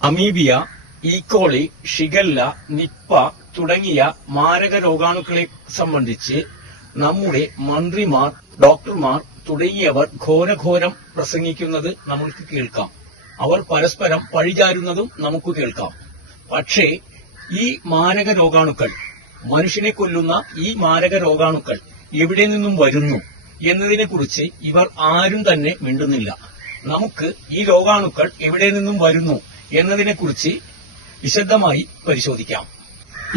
അമീബിയ, E. coli, shigella, Nipah തുടങ്ങിയ മാരക രോഗാണുക്കളെ സംബന്ധിച്ച് നമ്മുടെ മന്ത്രിമാർ, ഡോക്ടർമാർ തുടങ്ങിയവർ ഘോരഘോരം പ്രസംഗിക്കുന്നത് നമുക്ക് കേൾക്കാം. അവർ പരസ്പരം പഴിചാരുന്നതും നമുക്ക് കേൾക്കാം. പക്ഷേ ഈ മാരക രോഗാണുക്കൾ, മനുഷ്യനെ കൊല്ലുന്ന ഈ മാരക രോഗാണുക്കൾ എവിടെ നിന്നും വരുന്നു എന്നതിനെക്കുറിച്ച് ഇവർ ആരും തന്നെ മിണ്ടുന്നില്ല. നമുക്ക് ഈ രോഗാണുക്കൾ എവിടെ നിന്നും വരുന്നു എന്നതിനെക്കുറിച്ച് വിശദമായി പരിശോധിക്കാം.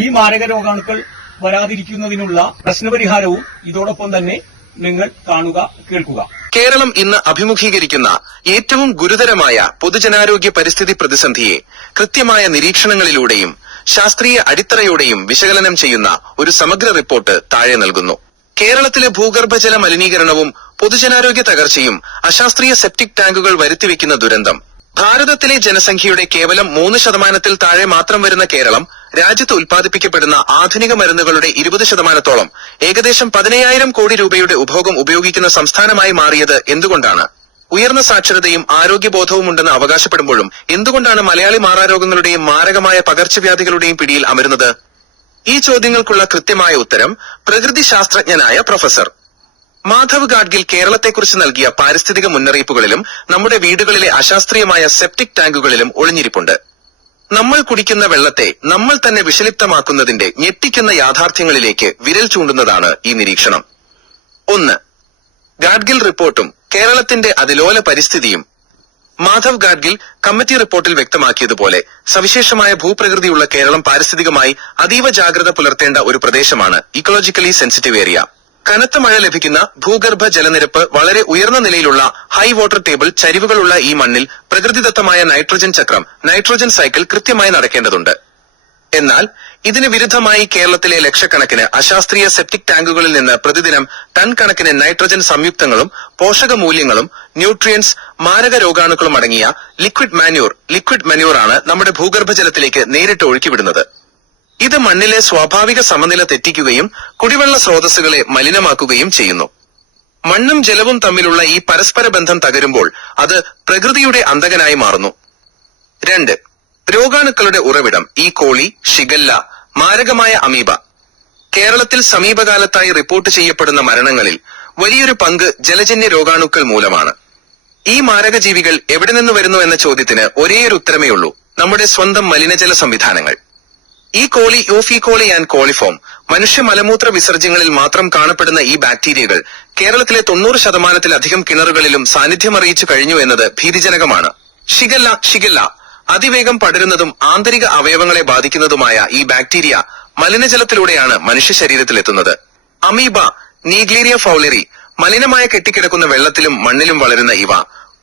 ഈ മാരക രോഗാണുക്കൾ വരാതിരിക്കുന്നതിനുള്ള പ്രശ്നപരിഹാരവും ഇതോടൊപ്പം തന്നെ നിങ്ങൾ കാണുക, കേൾക്കുക. കേരളം ഇന്ന് അഭിമുഖീകരിക്കുന്ന ഏറ്റവും ഗുരുതരമായ പൊതുജനാരോഗ്യ പരിസ്ഥിതി പ്രതിസന്ധിയെ കൃത്യമായ നിരീക്ഷണങ്ങളിലൂടെയും ശാസ്ത്രീയ അടിത്തറയോടെയും വിശകലനം ചെയ്യുന്ന ഒരു സമഗ്ര റിപ്പോർട്ട് താഴെ നൽകുന്നു. കേരളത്തിലെ ഭൂഗർഭജല മലിനീകരണവും പൊതുജനാരോഗ്യ തകർച്ചയും അശാസ്ത്രീയ സെപ്റ്റിക് ടാങ്കുകൾ വരുത്തിവെക്കുന്ന ദുരന്തം. ഭാരതത്തിലെ ജനസംഖ്യയുടെ കേവലം 3% താഴെ മാത്രം വരുന്ന കേരളം രാജ്യത്ത് ഉൽപ്പാദിപ്പിക്കപ്പെടുന്ന ആധുനിക മരുന്നുകളുടെ 20%, ഏകദേശം 15,000 കോടി രൂപയുടെ ഉപഭോഗം ഉപയോഗിക്കുന്ന സംസ്ഥാനമായി മാറിയത് എന്തുകൊണ്ടാണ്? ഉയർന്ന സാക്ഷരതയും ആരോഗ്യബോധവും ഉണ്ടെന്ന് അവകാശപ്പെടുമ്പോഴും എന്തുകൊണ്ടാണ് മലയാളി മാറാരോഗങ്ങളുടെയും മാരകമായ പകർച്ചവ്യാധികളുടെയും പിടിയിൽ അമരുന്നത്? ഈ ചോദ്യങ്ങൾക്കുള്ള കൃത്യമായ ഉത്തരം പ്രകൃതി ശാസ്ത്രജ്ഞനായ പ്രൊഫസർ മാധവ് ഗാഡ്ഗിൽ കേരളത്തെക്കുറിച്ച് നൽകിയ പാരിസ്ഥിതിക മുന്നറിയിപ്പുകളിലും നമ്മുടെ വീടുകളിലെ അശാസ്ത്രീയമായ സെപ്റ്റിക് ടാങ്കുകളിലും ഒളിഞ്ഞിരിപ്പുണ്ട്. നമ്മൾ കുടിക്കുന്ന വെള്ളത്തെ നമ്മൾ തന്നെ വിഷലിപ്തമാക്കുന്നതിന്റെ ഞെട്ടിക്കുന്ന യാഥാർത്ഥ്യങ്ങളിലേക്ക് വിരൽ ചൂണ്ടുന്നതാണ് ഈ നിരീക്ഷണം. 1. ഗാഡ്ഗിൽ റിപ്പോർട്ടും കേരളത്തിന്റെ അതിലോല പരിസ്ഥിതിയും. മാധവ് ഗാഡ്ഗിൽ കമ്മിറ്റി റിപ്പോർട്ടിൽ വ്യക്തമാക്കിയതുപോലെ സവിശേഷമായ ഭൂപ്രകൃതിയുള്ള കേരളം പാരിസ്ഥിതികമായി അതീവ ജാഗ്രത പുലർത്തേണ്ട ഒരു പ്രദേശമാണ്, ഇക്കോളജിക്കലി സെൻസിറ്റീവ് ഏരിയ. കനത്ത മഴ ലഭിക്കുന്ന ഭൂഗർഭ ജലനിരപ്പ് വളരെ ഉയർന്ന നിലയിലുള്ള ഹൈ വാട്ടർ ടേബിൾ ചരിവുകളുള്ള ഈ മണ്ണിൽ പ്രകൃതിദത്തമായ നൈട്രജൻ ചക്രം, നൈട്രജൻ സൈക്കിൾ കൃത്യമായി നടക്കേണ്ടതുണ്ട്. എന്നാൽ ഇതിന് വിരുദ്ധമായി കേരളത്തിലെ ലക്ഷക്കണക്കിന് അശാസ്ത്രീയ സെപ്റ്റിക് ടാങ്കുകളിൽ നിന്ന് പ്രതിദിനം ടൺ കണക്കിന് നൈട്രജൻ സംയുക്തങ്ങളും പോഷക മൂല്യങ്ങളും ന്യൂട്രിയൻസ്, മാരക രോഗാണുക്കളും അടങ്ങിയ ലിക്വിഡ് മന്യൂർ ആണ് നമ്മുടെ ഭൂഗർഭജലത്തിലേക്ക് നേരിട്ട് ഒഴുക്കിവിടുന്നത്. ഇത് മണ്ണിലെ സ്വാഭാവിക സമനില തെറ്റിക്കുകയും കുടിവെള്ള സ്രോതസ്സുകളെ മലിനമാക്കുകയും ചെയ്യുന്നു. മണ്ണും ജലവും തമ്മിലുള്ള ഈ പരസ്പര ബന്ധം തകരുമ്പോൾ അത് പ്രകൃതിയുടെ അന്തകനായി മാറുന്നു. 2. രോഗാണുക്കളുടെ ഉറവിടം ഈക്കോളി, ഷിഗല്ല, മാരകമായ അമീബ. കേരളത്തിൽ സമീപകാലത്തായി റിപ്പോർട്ട് ചെയ്യപ്പെടുന്ന മരണങ്ങളിൽ വലിയൊരു പങ്ക് ജലജന്യ രോഗാണുക്കൾ മൂലമാണ്. ഈ മാരക ജീവികൾ എവിടെ നിന്ന് വരുന്നു എന്ന ചോദ്യത്തിന് ഒരേയൊരു ഉത്തരമേ ഉള്ളൂ: നമ്മുടെ സ്വന്തം മലിനജല സംവിധാനങ്ങൾ. ഈ കോളി, യോഫീക്കോളി ആൻഡ് കോളിഫോം മനുഷ്യ മലമൂത്ര വിസർജ്യങ്ങളിൽ മാത്രം കാണപ്പെടുന്ന ഈ ബാക്ടീരിയകൾ കേരളത്തിലെ 90%-ലധികം കിണറുകളിലും സാന്നിധ്യമറിയിച്ചു കഴിഞ്ഞു എന്നത് ഭീതിജനകമാണ്. ഷിഗല്ല അതിവേഗം പടരുന്നതും ആന്തരിക അവയവങ്ങളെ ബാധിക്കുന്നതുമായ ഈ ബാക്ടീരിയ മലിനജലത്തിലൂടെയാണ് മനുഷ്യ ശരീരത്തിലെത്തുന്നത്. അമീബ, നീഗ്ലേരിയ ഫൗളറി മലിനമായ കെട്ടിക്കിടക്കുന്ന വെള്ളത്തിലും മണ്ണിലും വളരുന്ന ഇവ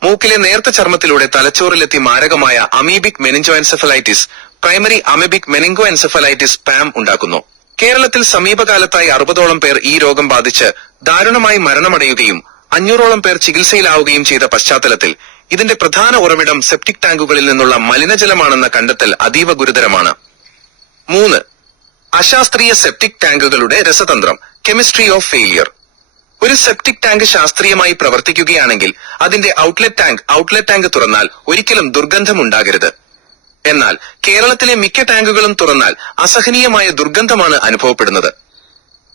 മൂക്കിലെ നേർത്ത ചർമ്മത്തിലൂടെ തലച്ചോറിലെത്തി മാരകമായ അമീബിക് മെനിഞ്ചോഎൻസെഫലൈറ്റിസ്, പ്രൈമറി അമീബിക് മെനിങ്കോഎൻസെഫലൈറ്റിസ് പാം ഉണ്ടാക്കുന്നു. കേരളത്തിൽ സമീപകാലത്തായി 60ഓളം പേർ ഈ രോഗം ബാധിച്ച് ദാരുണമായി മരണമടയുകയും 500ഓളം പേർ ചികിത്സയിലാവുകയും ചെയ്ത പശ്ചാത്തലത്തിൽ ഇതിന്റെ പ്രധാന ഉറവിടം സെപ്റ്റിക് ടാങ്കുകളിൽ നിന്നുള്ള മലിനജലമാണെന്ന കണ്ടെത്തൽ അതീവ ഗുരുതരമാണ്. 3. അശാസ്ത്രീയ സെപ്റ്റിക് ടാങ്കുകളുടെ രസതന്ത്രം, കെമിസ്ട്രി ഓഫ് ഫെയിലിയർ. ഒരു സെപ്റ്റിക് ടാങ്ക് ശാസ്ത്രീയമായി പ്രവർത്തിക്കുകയാണെങ്കിൽ അതിന്റെ ഔട്ട്ലെറ്റ് ടാങ്ക് തുറന്നാൽ ഒരിക്കലും ദുർഗന്ധമുണ്ടാകരുത്. എന്നാൽ കേരളത്തിലെ മിക്ക ടാങ്കുകളും തുറന്നാൽ അസഹനീയമായ ദുർഗന്ധമാണ് അനുഭവപ്പെടുന്നത്.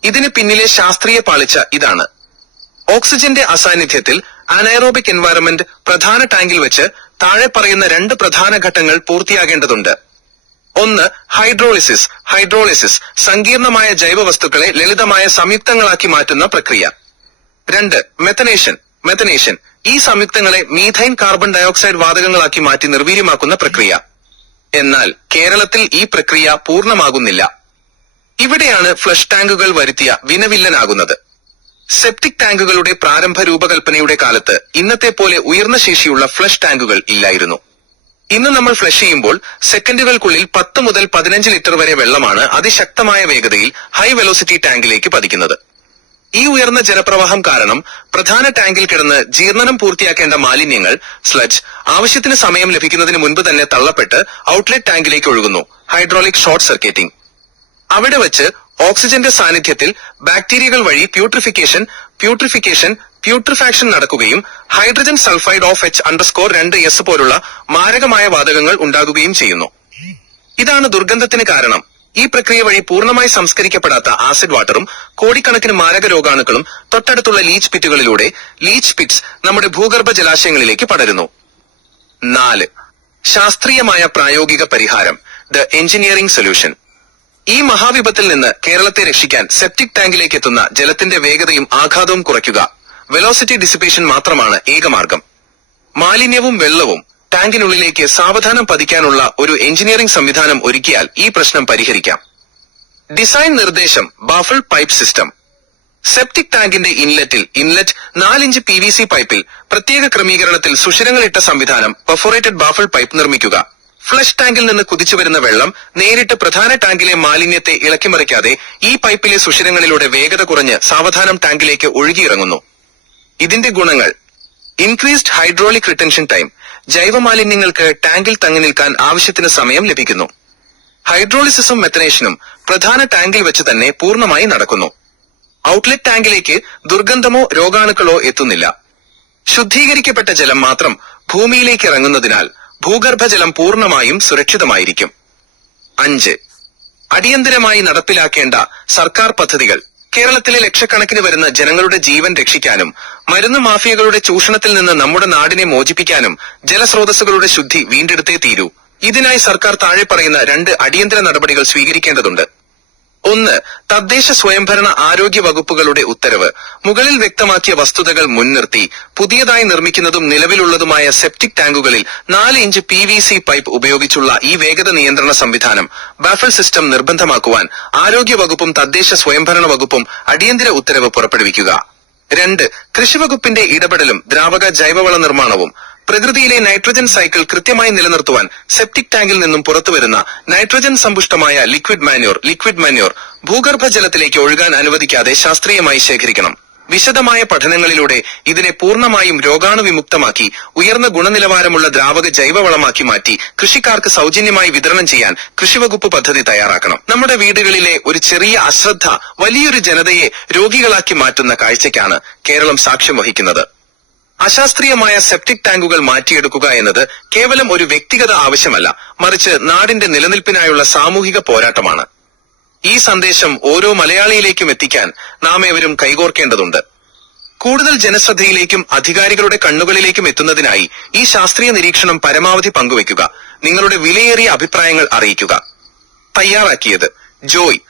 ഇതിന് പിന്നിലെ ശാസ്ത്രീയ പാളിച്ച ഇതാണ്: ഓക്സിജന്റെ അസാന്നിധ്യത്തിൽ അനൈറോബിക് എൻവയറമെന്റ് പ്രധാന ടാങ്കിൽ വെച്ച് താഴെ പറയുന്ന 2 പ്രധാന ഘട്ടങ്ങൾ പൂർത്തിയാകേണ്ടതുണ്ട്. 1. ഹൈഡ്രോളിസിസ് സങ്കീർണമായ ജൈവവസ്തുക്കളെ ലളിതമായ സംയുക്തങ്ങളാക്കി മാറ്റുന്ന പ്രക്രിയ. 2. മെത്തനേഷൻ ഈ സംയുക്തങ്ങളെ മീഥൈൻ, കാർബൺ ഡയോക്സൈഡ് വാതകങ്ങളാക്കി മാറ്റി നിർവീര്യമാക്കുന്ന പ്രക്രിയ. എന്നാൽ കേരളത്തിൽ ഈ പ്രക്രിയ പൂർണ്ണമാകുന്നില്ല. ഇവിടെയാണ് ഫ്ലഷ് ടാങ്കുകൾ വരുത്തിയ വിനവില്ലനാകുന്നത്. സെപ്റ്റിക് ടാങ്കുകളുടെ പ്രാരംഭ രൂപകൽപ്പനയുടെ കാലത്ത് ഇന്നത്തെ പോലെ ഉയർന്ന ശേഷിയുള്ള ഫ്ലഷ് ടാങ്കുകൾ ഇല്ലായിരുന്നു. ഇന്ന് നമ്മൾ ഫ്ലഷ് ചെയ്യുമ്പോൾ സെക്കൻഡുകൾക്കുള്ളിൽ 10 മുതൽ 15 ലിറ്റർ വരെ വെള്ളമാണ് അതിശക്തമായ വേഗതയിൽ ഹൈ വെലോസിറ്റി ടാങ്കിലേക്ക് പതിക്കുന്നത്. ഈ ഉയർന്ന ജലപ്രവാഹം കാരണം പ്രധാന ടാങ്കിൽ കിടന്ന് ജീർണനം പൂർത്തിയാക്കേണ്ട മാലിന്യങ്ങൾ, സ്ലഡ്ജ്, ആവശ്യത്തിന് സമയം ലഭിക്കുന്നതിന് മുൻപ് തന്നെ തള്ളപ്പെട്ട് ഔട്ട്ലെറ്റ് ടാങ്കിലേക്ക് ഒഴുകുന്നു, ഹൈഡ്രോളിക് ഷോർട്ട് സർക്യൂട്ടിംഗ്. അവിടെ വച്ച് ഓക്സിജന്റെ സാന്നിധ്യത്തിൽ ബാക്ടീരിയകൾ വഴി പ്യൂട്രിഫിക്കേഷൻ പ്യൂട്രിഫാക്ഷൻ നടക്കുകയും ഹൈഡ്രജൻ സൾഫൈഡ് ഓഫ് H_2S പോലുള്ള മാരകമായ വാതകങ്ങൾ ഉണ്ടാകുകയും ചെയ്യുന്നു. ഇതാണ് ദുർഗന്ധത്തിന് കാരണം. ഈ പ്രക്രിയ വഴി പൂർണ്ണമായി സംസ്കരിക്കപ്പെടാത്ത ആസിഡ് വാട്ടറും കോടിക്കണക്കിന് മാരക രോഗാണുക്കളും തൊട്ടടുത്തുള്ള ലീച്ച് പിറ്റുകളിലൂടെ ലീച്ച് പിറ്റ്സ് നമ്മുടെ ഭൂഗർഭ ജലാശയങ്ങളിലേക്ക് പടരുന്നു. 4. ശാസ്ത്രീയമായ പ്രായോഗിക പരിഹാരം, ദ എഞ്ചിനീയറിംഗ് സൊല്യൂഷൻ. ഈ മഹാവിപത്തിൽ നിന്ന് കേരളത്തെ രക്ഷിക്കാൻ സെപ്റ്റിക് ടാങ്കിലേക്ക് എത്തുന്ന ജലത്തിന്റെ വേഗതയും ആഘാതവും കുറയ്ക്കുക, വെലോസിറ്റി ഡിസിപ്പേഷൻ മാത്രമാണ് ഏകമാർഗം. മാലിന്യവും വെള്ളവും ടാങ്കിനുള്ളിലേക്ക് സാവധാനം പതിക്കാനുള്ള ഒരു എഞ്ചിനീയറിംഗ് സംവിധാനം ഒരുക്കിയാൽ ഈ പ്രശ്നം പരിഹരിക്കാം. ഡിസൈൻ നിർദ്ദേശം, ബാഫിൾ പൈപ്പ് സിസ്റ്റം. സെപ്റ്റിക് ടാങ്കിന്റെ ഇൻലെറ്റ് 4 ഇഞ്ച് PVC പൈപ്പിൽ പ്രത്യേക ക്രമീകരണത്തിൽ സുഷിരങ്ങളിട്ട സംവിധാനം പെർഫോറേറ്റഡ് ബാഫിൾ പൈപ്പ് നിർമ്മിക്കുക. ഫ്ലഷ് ടാങ്കിൽ നിന്ന് കുതിച്ചുവരുന്ന വെള്ളം നേരിട്ട് പ്രധാന ടാങ്കിലെ മാലിന്യത്തെ ഇളക്കിമറിക്കാതെ ഈ പൈപ്പിലെ സുഷിരങ്ങളിലൂടെ വേഗത കുറഞ്ഞ് സാവധാനം ടാങ്കിലേക്ക് ഒഴുകിയിറങ്ങുന്നു. ഇതിന്റെ ഗുണങ്ങൾ: ഇൻക്രീസ്ഡ് ഹൈഡ്രോളിക് റിട്ടൻഷൻ ടൈം, ജൈവമാലിന്യങ്ങൾക്ക് ടാങ്കിൽ തങ്ങി നിൽക്കാൻ ആവശ്യത്തിന് സമയം ലഭിക്കുന്നു. ഹൈഡ്രോളിസിസും മെത്തനേഷനും പ്രധാന ടാങ്കിൽ വെച്ച് തന്നെ പൂർണ്ണമായി നടക്കുന്നു. ഔട്ട്ലെറ്റ് ടാങ്കിലേക്ക് ദുർഗന്ധമോ രോഗാണുക്കളോ എത്തുന്നില്ല. ശുദ്ധീകരിക്കപ്പെട്ട ജലം മാത്രം ഭൂമിയിലേക്ക് ഇറങ്ങുന്നതിനാൽ ഭൂഗർഭജലം പൂർണ്ണമായും സുരക്ഷിതമായിരിക്കും. 5. അടിയന്തരമായി നടപ്പിലാക്കേണ്ട സർക്കാർ പദ്ധതികൾ. കേരളത്തിലെ ലക്ഷക്കണക്കിന് വരുന്ന ജനങ്ങളുടെ ജീവൻ രക്ഷിക്കാനും മരുന്ന് മാഫിയകളുടെ ചൂഷണത്തിൽ നിന്ന് നമ്മുടെ നാടിനെ മോചിപ്പിക്കാനും ജലസ്രോതസ്സുകളുടെ ശുദ്ധി വീണ്ടെടുത്തേ തീരൂ. ഇതിനായി സർക്കാർ താഴെ പറയുന്ന 2 അടിയന്തര നടപടികൾ സ്വീകരിക്കേണ്ടതുണ്ട്. 1. തദ്ദേശ സ്വയംഭരണ ആരോഗ്യ വകുപ്പുകളുടെ ഉത്തരവ്. മുകളിൽ വ്യക്തമാക്കിയ വസ്തുതകൾ മുൻനിർത്തി പുതിയതായി നിർമ്മിക്കുന്നതും നിലവിലുള്ളതുമായ സെപ്റ്റിക് ടാങ്കുകളിൽ 4 ഇഞ്ച് PVC പൈപ്പ് ഉപയോഗിച്ചുള്ള ഈ വേഗത നിയന്ത്രണ സംവിധാനം ബാഫിൾ സിസ്റ്റം നിർബന്ധമാക്കുവാൻ ആരോഗ്യ വകുപ്പും തദ്ദേശ സ്വയംഭരണ വകുപ്പും അടിയന്തര ഉത്തരവ് പുറപ്പെടുവിക്കുക. 2. കൃഷിവകുപ്പിന്റെ ഇടപെടലും ദ്രാവക ജൈവവള നിർമ്മാണവും. പ്രകൃതിയിലെ നൈട്രജൻ സൈക്കിൾ കൃത്യമായി നിലനിർത്തുവാൻ സെപ്റ്റിക് ടാങ്കിൽ നിന്നും പുറത്തുവരുന്ന നൈട്രജൻ സമ്പുഷ്ടമായ ലിക്വിഡ് മാന്യൂർ ഭൂഗർഭജലത്തിലേക്ക് ഒഴുകാൻ അനുവദിക്കാതെ ശാസ്ത്രീയമായി ശേഖരിക്കണം. വിശദമായ പഠനങ്ങളിലൂടെ ഇതിനെ പൂർണ്ണമായും രോഗാണുവിമുക്തമാക്കി ഉയർന്ന ഗുണനിലവാരമുള്ള ദ്രാവക ജൈവവളമാക്കി മാറ്റി കൃഷിക്കാർക്ക് സൗജന്യമായി വിതരണം ചെയ്യാൻ കൃഷിവകുപ്പ് പദ്ധതി തയ്യാറാക്കണം. നമ്മുടെ വീടുകളിലെ ഒരു ചെറിയ അശ്രദ്ധ വലിയൊരു ജനതയെ രോഗികളാക്കി മാറ്റുന്ന കാഴ്ചയ്ക്കാണ് കേരളം സാക്ഷ്യം വഹിക്കുന്നത്. അശാസ്ത്രീയമായ സെപ്റ്റിക് ടാങ്കുകൾ മാറ്റിയെടുക്കുക എന്നത് കേവലം ഒരു വ്യക്തിഗത ആവശ്യമല്ല, മറിച്ച് നാടിന്റെ നിലനിൽപ്പിനായുള്ള സാമൂഹിക പോരാട്ടമാണ്. ഈ സന്ദേശം ഓരോ മലയാളിയിലേക്കും എത്തിക്കാൻ നാം ഏവരും കൈകോർക്കേണ്ടതുണ്ട്. കൂടുതൽ ജനശ്രദ്ധയിലേക്കും അധികാരികളുടെ കണ്ണുകളിലേക്കും എത്തുന്നതിനായി ഈ ശാസ്ത്രീയ നിരീക്ഷണം പരമാവധി പങ്കുവയ്ക്കുക. നിങ്ങളുടെ വിലയേറിയ അഭിപ്രായങ്ങൾ അറിയിക്കുക. തയ്യാറാക്കിയത് ജോയ്.